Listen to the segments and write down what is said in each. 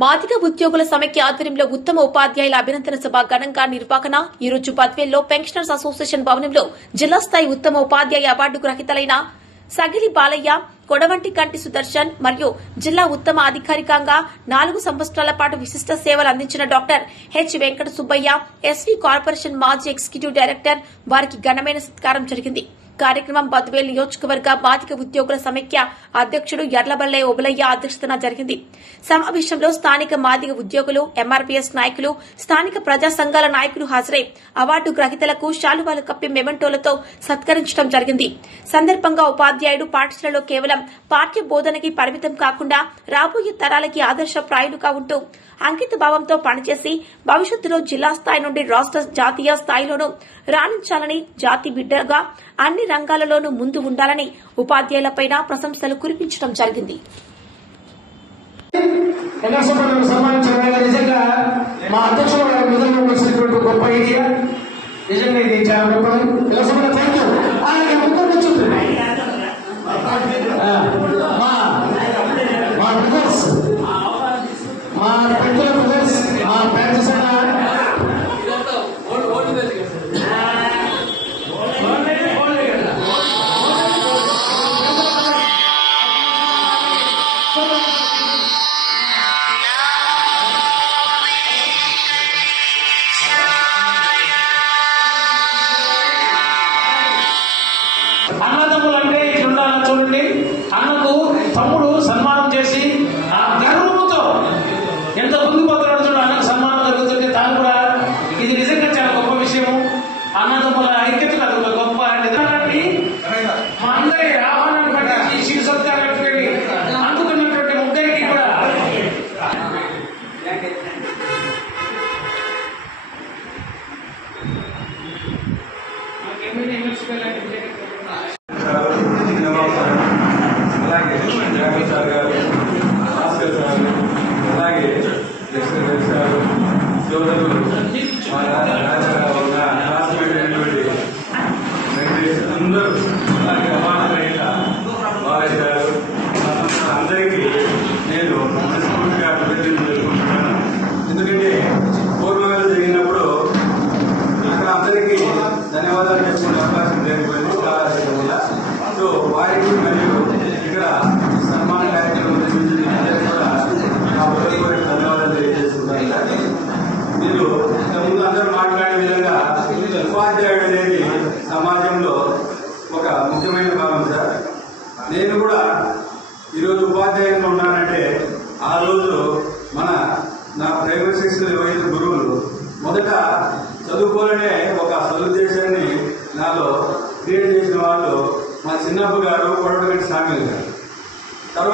మాదిగ ఉద్యోగుల సమైక్య ఆధ్వర్యంలో ఉత్తమ ఉపాధ్యాయుల అభినందన సభ ఘనంగా నిర్వహణ. ఈ రోజు బద్వేల్లో పెన్షనర్స్ అసోసియేషన్ భవనంలో జిల్లా స్థాయి ఉత్తమ ఉపాధ్యాయ అవార్డు గ్రహీతలైన సగిలి బాలయ్య కొడవంటి కంటి సుదర్శన్ మరియు జిల్లా ఉత్తమ అధికారికంగా నాలుగు సంవత్సరాల పాటు విశిష్ట సేవలు అందించిన doctor H Venkata Subbaiah SV corporation మాజీ ఎగ్జిక్యూటివ్ డైరెక్టర్ వారికి ఘనమైన సత్కారం జరిగింది. కార్యక్రమం బద్వేల్ నియోజకవర్గ బాధిక ఉద్యోగుల సమైక్య అధ్యక్షుడు యర్లబల్లె ఓబులయ్య అధ్యక్షతన జరిగింది. సమావేశంలో స్థానిక మాదిగ ఉద్యోగులు ఎంఆర్పీఎస్ నాయకులు స్థానిక ప్రజా సంఘాల నాయకులు హాజరై అవార్డు గ్రహీతలకు శాలువాలు కప్పి మెమెంటోలతో సత్కరించడం జరిగింది. సందర్భంగా ఉపాధ్యాయుడు పాఠశాలలో కేవలం పాఠ్య బోధనకి పరిమితం కాకుండా రాబోయే తరాలకి ఆదర్శప్రాయులుగా ఉంటూ అంకిత భావంతో పనిచేసి భవిష్యత్తులో జిల్లా స్థాయి నుండి రాష్ట జాతీయ స్థాయిలోనూ రాణించాలని జాతి బిడ్డగా అన్ని రంగాలలోనూ ముందు ఉండాలని ఉపాధ్యాయులపైన ప్రశంసలు కురిపించడం జరిగింది. మా అధ్యక్షుడు గొప్ప ఐడియా. నిజంగా ఇది చాలా గొప్పది. థ్యాంక్ యూ మా బ్రదర్స్ మా పెద్దల బ్రదర్స్ మా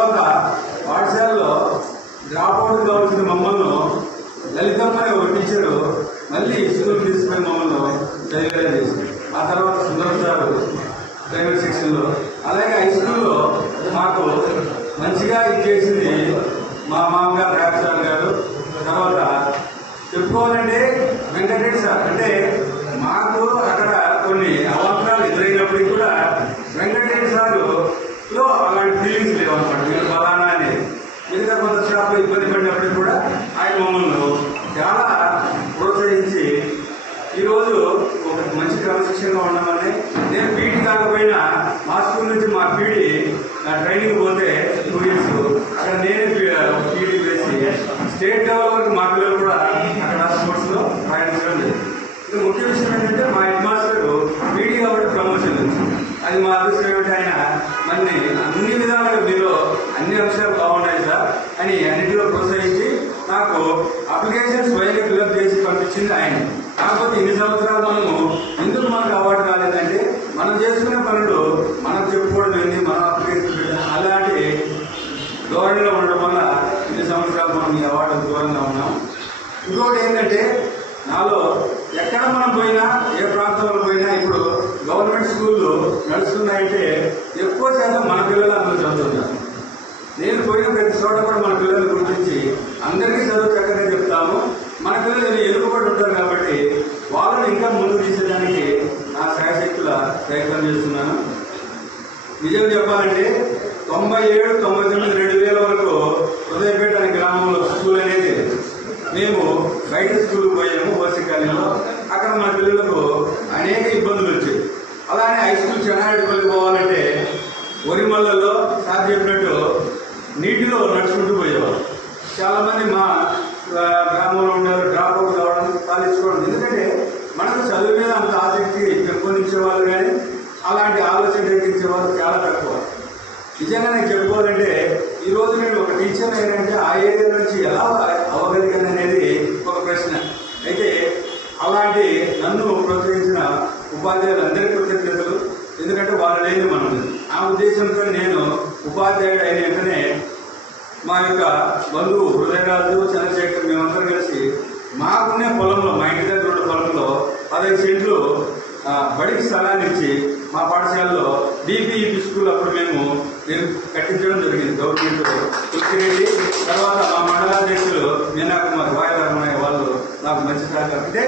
తర్వాత పాఠశాలలో డ్రాప్ అవుట్ కావాల్సిన మమ్మల్ని లలితమ్మ అనే ఒక టీచరు మళ్ళీ స్కూల్ తీసుకుని మమ్మల్ని చదివేలా చేసింది. ఆ తర్వాత సుందరం సార్ ప్రైవేట్ సెక్షన్లో. అలాగే హై స్కూల్లో మాకు మంచిగా ఇచ్చేసింది మా మామగారు రాజసార్ గారు. తర్వాత చెప్పుకోవాలంటే వెంకటరెడ్డి సార్. అంటే మాకు అక్కడ కొన్ని అవాంతరాలు ఎదురైనప్పటికీ కూడా వెంకటరెడ్డి సార్లో అలాంటి ఫీలింగ్స్ లేవు అనమాట మీరు ఫలానా అని మిగతా కొంత స్టాఫ్ ఇబ్బంది పడినప్పటికీ కూడా ఆయన మమ్మల్ని చాలా ప్రోత్సహించి ఈరోజు ఒక మంచి క్రమశిక్షణగా ఉన్నామని నేను పీటీ కాకపోయినా మా స్కూల్ నుంచి మా పీటీ నా ట్రైనింగ్ పోతే టూ ఇయర్స్ అక్కడ నేనే పీటీ వేసి స్టేట్ లెవెల్ వరకు మా పిల్లలు కూడా అక్కడ స్పోర్ట్స్లో రాయించడం లేదు ఇంకా ముఖ్య విషయం ఏంటంటే మా హెడ్ మాస్టర్ పీటీ కాబట్టి ప్రమోషన్ వచ్చింది అది మా అదృష్టం ఏమిటి ఆయన మరి అన్ని విధాలుగా మీలో అన్ని అంశాలు బాగున్నాయి సార్. అని అన్నింటిలో ప్రోత్సహించి నాకు అప్లికేషన్ స్వయంగా ఫిల్అప్ చేసి పంపించింది ఆయన. కాకపోతే ఇన్ని సంవత్సరాలు మనము ఎందుకు మనకు అవార్డు రాలేదంటే మనం చేసుకునే పనులు మనం చెప్పుకోవడం ఏంటి మనం అప్లికేషన్ అలాంటి ధోరణిలో ఉండడం వల్ల ఇన్ని సంవత్సరాలు మనం ఈ అవార్డు దూరంగా ఉన్నాం. ఇంకొకటి ఏంటంటే నాలో ఎక్కడ మనం పోయినా ఏ ప్రాంతంలో పోయినా స్కూళ్ళు నడుస్తున్నాయంటే ఎక్కువ శాతం మన పిల్లలు అందులో చదువుతున్నారు. నేను పోయిన ప్రతి చోట కూడా మన పిల్లల్ని గుర్తించి అందరికీ చదువు చక్కగా చెప్తాము. మన పిల్లలు ఎదుగుబడి ఉంటారు కాబట్టి వాళ్ళని ఇంకా ముందుకు తీసేదానికి నా శాయశక్తుల ప్రయత్నం చేస్తున్నాను. నిజం చెప్పాలంటే తొంభై ఏడు తొంభై తొమ్మిది రెండు వేల వరకు హృదయపేట అనే గ్రామంలో స్కూల్ అనేది మేము బయట స్కూల్ పోయాము ఓసీ కాలేజీలో అక్కడ మా పిల్లలకు అనేక ఇబ్బందులు వచ్చాయి అలానే హై స్కూల్ చెన్నారెడ్డిపల్లి పోవాలంటే ఒరిమల్లలో సార్ చెప్పినట్టు నీటిలో నడుచుకుంటూ పోయేవారు. చాలామంది మా గ్రామంలో ఉండేవారు డ్రాప్ అవుట్ కావడం సాధించుకోవడం ఎందుకంటే మనకు చదువు మీద అంత ఆసక్తి పెంపొందించేవాళ్ళు కానీ అలాంటి ఆలోచన కలిగించే వాళ్ళు చాలా తక్కువ. నిజంగా నేను చెప్పుకోవాలంటే ఈరోజు నేను ఒక టీచర్ ఏంటంటే ఆ ఏరియా నుంచి ఎలా అవగలిగాను అనేది ఒక ప్రశ్న అయితే అలాంటి నన్ను ప్రోత్సహించిన ఉపాధ్యాయులందరి కృతజ్ఞతలు. ఎందుకంటే వాళ్ళు లేని మనం ఆ ఉద్దేశంతో నేను ఉపాధ్యాయుడు అయిన వెంటనే మా యొక్క బంధువు హృదయరాజు చంద్రశేఖర్ మేమందరం కలిసి మాకునే పొలంలో మా ఇంటి దగ్గర ఉన్న పొలంలో పదహైదు సెంట్లు బడికి స్థలాన్ని ఇచ్చి మా పాఠశాలలో డిపిఈపి స్కూల్ అప్పుడు మేము నేను కట్టించడం జరిగింది గవర్నమెంట్ తులసిరెడ్డి తర్వాత మా మండలాధ్యక్షులు మీనా కుమార్ వాళ్ళు నాకు మంచి సహకారం. అంటే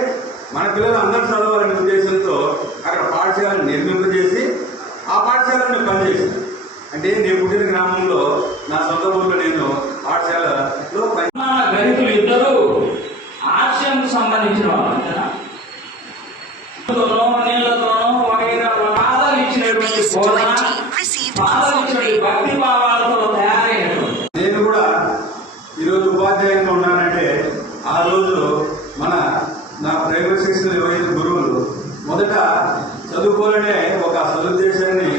మన పిల్లలు అందరూ చదవాలనే ఉద్దేశంతో అక్కడ పాఠశాలను నిర్మింపజేసి ఆ పాఠశాలను పనిచేసింది అంటే నేను పుట్టిన గ్రామంలో నా సొంత ఊర్లో నేను పాఠశాలలో గణితులు ఇద్దరు ఆశయంకు సంబంధించిన వాళ్ళు అంతేనా? నీళ్ళతోనో, నీళ్ళతోనో వగైరా బాధలు ఇచ్చినటువంటి బోధన బాధలు ఇచ్చినటువంటి భక్తి భావాలతో తయారైనటువంటి నేను కూడా ఈరోజు ఉపాధ్యాయునిగా ఉన్నానంటే ఆ రోజు మన నా ప్రైవేట్ సెక్షన్ ఎవరైతే గురువులు మొదట చదువుకోవాలనే ఒక సదుద్దేశాన్ని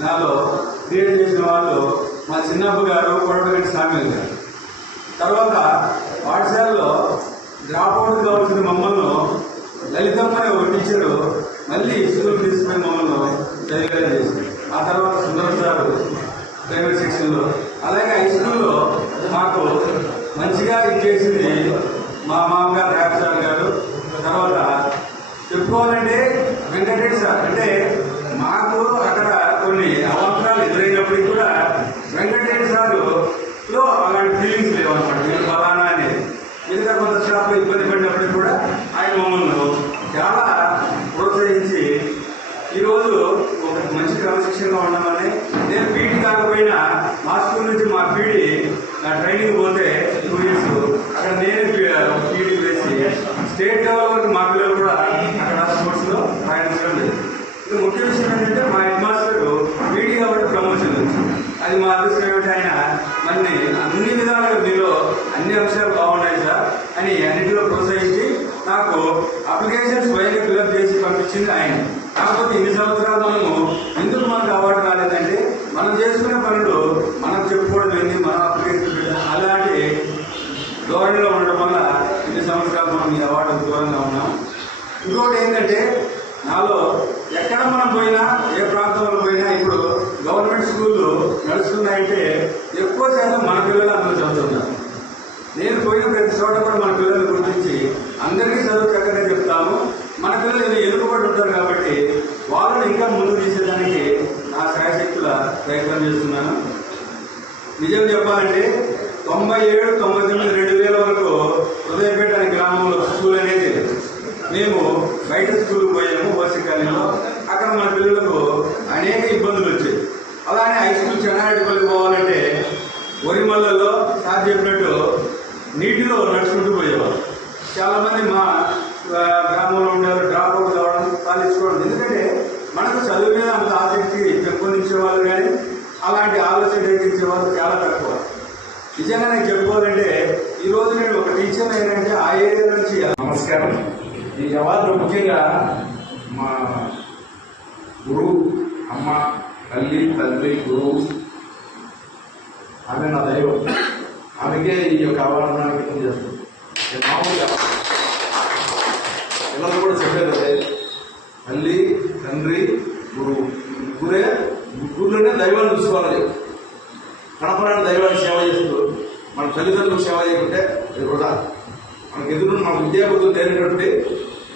నాలో క్రియేట్ చేసిన వాళ్ళు మా చిన్నప్ప గారు కొడవగంటి సామ్యుల్ గారు తర్వాత పాఠశాలలో డ్రాప్ అవుట్ కావాల్సిన మమ్మల్ని లలితమ్మ అనే ఒక టీచరు మళ్ళీ స్కూల్ తీసుకుని మమ్మల్ని చదివేలా చేసింది ఆ తర్వాత సుందరం సార్ ప్రైవేట్ సెక్షన్లో అలాగే హై స్కూల్లో మాకు మంచిగా ఇచ్చేసింది మా మామగారు ర్యాప్ సార్ గారు. తర్వాత చెప్పుకోవాలంటే వెంకటేష్ సార్ అంటే మాకు అక్కడ కొన్ని అవాంతరాలు ఎదురైనప్పటికీ కూడా వెంకటేష్ సారు లో అలాంటి ఫీలింగ్స్ లేవు అనమాట మీరు ఫలానా అనేది మిగతా కొంత స్టాఫ్ ఇబ్బంది పడినప్పటికీ కూడా ఆయన మమ్మల్ని చాలా ప్రోత్సహించి ఈరోజు ఒక మంచి క్రమశిక్షణగా ఉండమని నేను పీటీ కాకపోయినా మా స్కూల్ నుంచి మా పీడి నా ట్రైనింగ్ పోతే టూ ఇయర్స్ అక్కడ నేనే పీడి వేసి స్టేట్ లెవెల్ వరకు మా పిల్లలు కూడా అక్కడ స్పోర్ట్స్లో రాయించడం లేదు ఇది ముఖ్య విషయం ఏంటంటే మా హెడ్ మాస్టర్ పీడి కాబట్టి ప్రమోషన్ వచ్చింది అది మా అదృష్టం ఏమిటి ఆయన మన్ని అన్ని విధాలుగా మీలో అన్ని అంశాలు బాగున్నాయి సార్ అని అన్నింటిలో ప్రోత్సహించి నాకు అప్లికేషన్స్ స్వయంగా ఫిల్అప్ చేసి పంపించింది ఆయన కాకపోతే ఇన్ని సంవత్సరాలు మనము ఎందుకు మనకు అవార్డు రాలేదంటే మనం చేసుకునే పనులు మనం చెప్పుకోవడం ఏంటి మనం అప్లికేషన్ పెట్టడం అలాంటి ధోరణిలో ఉండడం వల్ల ఇన్ని సంవత్సరాలు మనం ఈ అవార్డు దూరంగా ఉన్నాం ఇంకోటి ఏంటంటే నాలో ఎక్కడ మనం పోయినా ఏ ప్రాంతంలో పోయినా ఇప్పుడు గవర్నమెంట్ స్కూళ్ళు నడుస్తున్నాయంటే ఎక్కువ శాతం మన పిల్లలు అందరూ చదువుతున్నారు. నేను పోయిన ప్రతి చోట కూడా మన పిల్లల్ని గుర్తించి అందరికీ చదువు చక్కగా చెప్తాము. మన పిల్లలు ఎదురు కూడా ఉంటారు కాబట్టి వాళ్ళని ఇంకా ముందుకు తీసేదానికి నా శాయశక్తుల ప్రయత్నం చేస్తున్నాను. నిజం చెప్పాలంటే తొంభై ఏడు తొంభై తొమ్మిది రెండు వేల వరకు హృదయపేట అనే గ్రామంలో స్కూల్ అనేది మేము బయట స్కూల్ పోయాము ఓసీ కాలేజీలో అక్కడ మన పిల్లలకు అనేక ఇబ్బందులు వచ్చాయి. అలానే హై స్కూల్ చెన్నారెడ్డిపల్లి పోవాలంటే వరిమల్లలో సార్ చెప్పినట్టు నీటిలో నడుచుకుంటూ పోయేవారు. చాలామంది మా గ్రామంలో ఉండేవారు డ్రాప్ అవుట్ కావడం పాలించుకోవడం. ఎందుకంటే మనకు చదువు మీద అంత ఆసక్తి పెంపొందించే వాళ్ళు కానీ అలాంటి ఆలోచన కలిగించే వాళ్ళు చాలా తక్కువ. నిజంగా నేను చెప్పుకోవాలంటే ఈ రోజు నేను ఒక టీచర్ ఏంటంటే ఆ ఏరియా నుంచి నమస్కారం. ఈ అవార్డు ముఖ్యంగా మా గురువు అమ్మ తల్లి తండ్రి గురువు ఆమె నా దైవం. ఆమెకే ఈ యొక్క అవార్డు నాకు వ్యక్తం చేస్తుంది మామూలుగా పిల్లలు కూడా చెప్పారు అదే. తల్లి తండ్రి గురువు. ముగ్గురే ముగ్గురులోనే దైవాన్ని చూసుకోవాలి చెప్పి. దైవాన్ని సేవ చేస్తూ మన తల్లిదండ్రులకు సేవ చేయకుంటే అది వృధా మనకి ఎదురు మన విద్యాబుద్ధులు లేనటువంటి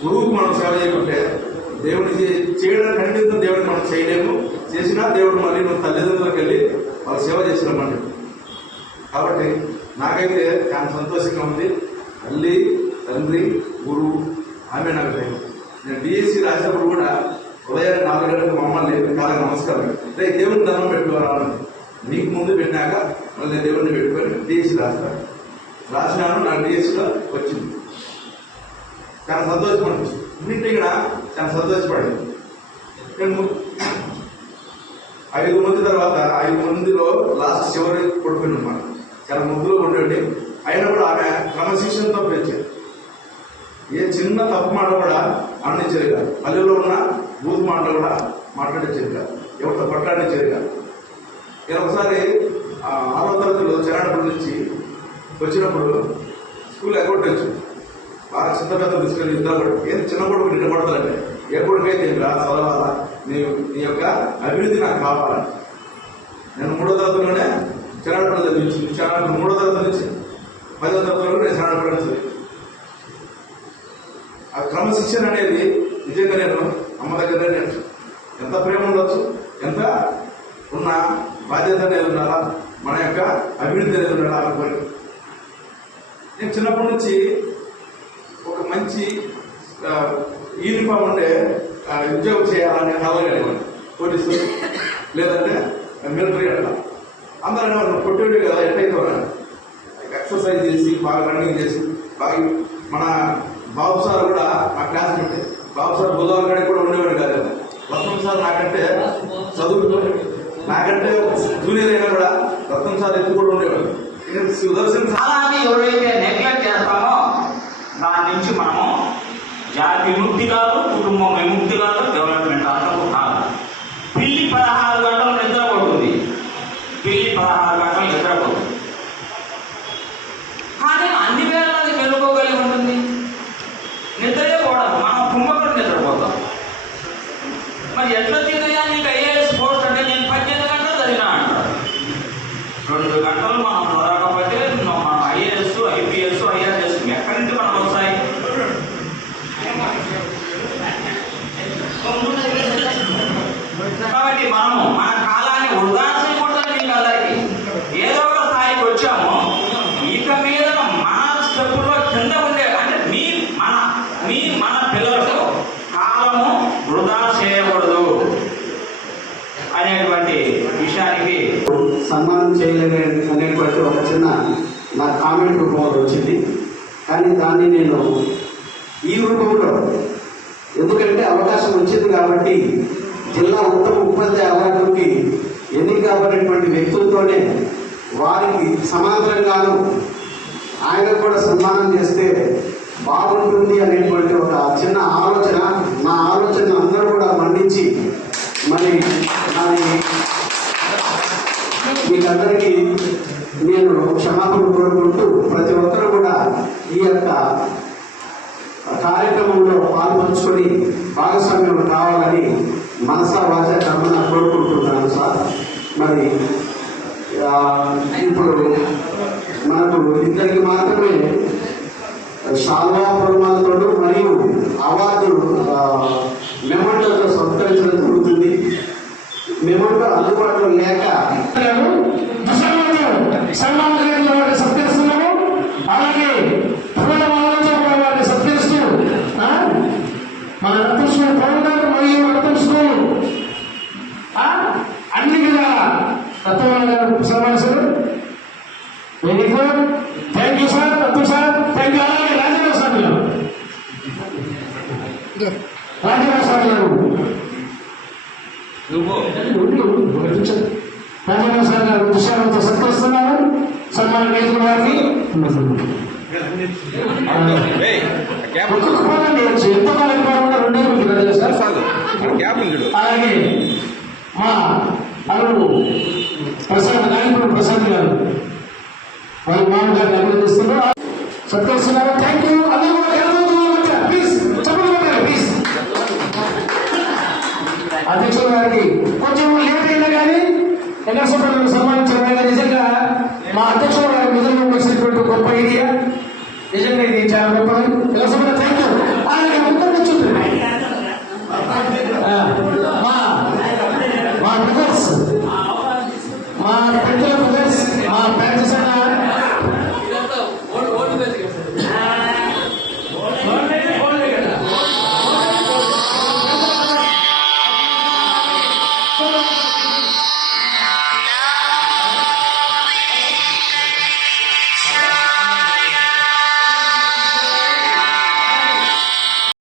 గురువుకు మనం సేవ చేయకుంటే దేవుడికి చేయడం ఖండితం దేవుడికి మనం చేయలేము. చేసినా దేవుడు మళ్ళీ మన తల్లిదండ్రులకు వెళ్ళి వాళ్ళు సేవ చేసినామండి. కాబట్టి నాకైతే చాలా సంతోషంగా ఉంది. తల్లి తండ్రి గురువు ఆమె నాకు దైవం. నేను డిఎస్సి రాసినప్పుడు కూడా ఉదయాన్ని నాలుగు గంటలకు మమ్మల్ని కాలం నమస్కారం రే దేవుని దండం పెట్టుకోవాలని నీకు ముందు పెట్టినాక మళ్ళీ దేవుడిని పెట్టుకొని డిఎస్సి రాస్తాను. రాసినాను నా డిఎస్సిలో వచ్చింది. చాలా సంతోషపడింది. ఇన్నింటి కూడా చాలా సంతోషపడింది. నేను ఐదు మంది తర్వాత ఐదు మందిలో లాస్ట్ చివరి కొడుకుని చాలా ముద్దులో ఉండండి అయినా కూడా ఆమె క్రమశిక్షణతో పెంచారు ఏ చిన్న తప్పు మాట కూడా అందించేది కాదు పల్లెల్లో ఉన్న బూత్ మాట కూడా మాట్లాడించేది కాదు ఎవరితో కొట్లాడించేది కాదు నేను ఒకసారి ఆ, ఆరో తరగతిలో చెరాడపల్లి నుంచి వచ్చినప్పుడు స్కూల్ అకౌంట్ వచ్చింది బాగా చిన్న పెద్ద తీసుకొని ఇద్దరు కూడా ఏం చిన్న కొడుకు నిన్న కొడతారంటే ఏ కొడుకైతే రా చదవాలా? నీ నీ యొక్క అభివృద్ధి నాకు కావాలా? నేను మూడో తరగతిలోనే చెరాడపల్లి చదివించింది. చెరాడపల్లి మూడో తరగతి నుంచి పదో తరగతిలో నేను చెరాడపల్లి చదివి. ఆ క్రమశిక్షణ అనేది నిజంగా నేను అమ్మ దగ్గర నేను ఎంత ప్రేమ ఉండొచ్చు? ఎంత ఉన్న బాధ్యత అనేది ఉండాలా? మన యొక్క అభివృద్ధి అనేది ఉండాలా అనుకోని నేను చిన్నప్పటి నుంచి ఒక మంచి యూనిఫామ్ ఉండే ఉద్యోగం చేయాలని కలగలేవాడిని పోలీసు లేదంటే మిలిటరీ అట్లా. అందరూ అనేవాళ్ళు కొట్టేవి కదా ఎట్టయితే ఎక్సర్సైజ్ చేసి బాగా రన్నింగ్ చేసి బాగా మన బాబు సార్ కూడా మా క్లాస్ ఉంటే బాబు సార్ బుధవారం కాడికి కూడా ఉండేవాడు కాదు. రత్నం సార్ నాకంటే చదువుతూ నాకంటే జూనియర్ అయినా కూడా రత్నం సార్ ఎత్తు కూడా ఉండేవాడు కాలాన్ని ఎవరైతే నెగ్లెక్ట్ చేస్తామో దాని నుంచి మనము జాతి విముక్తి కాదు కుటుంబం విముక్తి కాదు డెవలప్మెంట్ అసలు కాదు. పిల్లి పదహారు గంటలు నిద్రపోతుంది. పిల్లి పదహారు గంటలు నిద్రపోతుంది. కానీ అన్ని వేళ అది మెలుకోగలిగి ఉంటుంది. నిద్రే పోవడం మనం కుంభకం నిద్రపోతాం. మరి ఎట్లా తినయా నీకు ఐఏఎస్ పోస్ట్ అంటే నేను పద్దెనిమిది గంటలు చదివినా అంటారు రెండు గంటలు మనం చదవకపోతే మనం ఐఏఎస్ ఐపీఎస్ ఐఆర్ఎస్ ఎక్కడి నుంచి మనం వస్తాయి కాబట్టి మనము మన కాలాన్ని వృధా చేయకూడదని మీకు అందరికీ ఏదో ఒక స్థాయికి వచ్చాము ఇక మీద మన స్టెప్పులో కింద ఉండే అంటే మీ మన మీ మన పిల్లలకు కాలము వృధా చేయకూడదు అనేటువంటి విషయానికి సన్మానం చేయలేని అనేటువంటి ఒక చిన్న నా రూపంలో వచ్చింది. కానీ దాన్ని నేను ఈ రూపంలో ఎందుకంటే అవకాశం వచ్చింది కాబట్టి జిల్లా ఉత్తమ ఉపాధ్యాయ అవార్డుకి ఎన్నికబడినటువంటి వ్యక్తులతోనే వారికి సమాంతరంగాను ఆయన కూడా సన్మానం చేస్తే బాగుంటుంది అనేటువంటి ఒక చిన్న ఆలోచన నా ఆలోచన అందరూ కూడా మన్నించి మరి నాది మీకందరికీ నేను క్షమాపణ కోరుకుంటూ ప్రతి ఒక్కరు కూడా ఈ యొక్క కార్యక్రమంలో పాల్పంచుకొని భాగస్వామ్యం కావాలని మనసా వాచ కర్మన కోరుకుంటున్నాను సార్. మరి ఇప్పుడు మనకు ఇద్దరికి మాత్రమే శాల్వా పూర్మాలతో మరియు అవార్డు మెమంటోతో సత్కరించడం జరుగుతుంది. మెమోరియల్ అందుబాటులో లేక ఖాన్ వారిని సత్కరిస్తున్నాము అలాగే మాలతో కూడా వారిని సత్కరిస్తూ మన రత్న స్కూల్ గారు మరియు రత్న స్కూల్ అన్ని విధాల. Ratnamala garu సన్మానిస్తారు very good. Thank you sir Ratna sir. Thank you. అలాగే రాజేంద్ర స్వామి గారు. రాజేంద్ర స్వామి గారు. రాజేంద్ర సార్ గారు విషయాలతో రోజులు కదా సార్? అలాగే మా అల్లుడు ప్రసాద్ నాయకుడు ప్రసాద్ గారు వాళ్ళ మామగారిని అభినందిస్తున్నారు. సత్కరిస్తున్నారు థ్యాంక్ యూ అధ్యక్షుల గారికి కొంచెం లేట్ అయినా కానీ ఎన్ఎస్ఎఫ్ సన్మానించడం నిజంగా మా అధ్యక్షుల గారి నిధులకు వచ్చినటువంటి గొప్ప ఐడియా నిజంగా ఇది చాలా గొప్పది ఎన్ఎస్ఎఫ్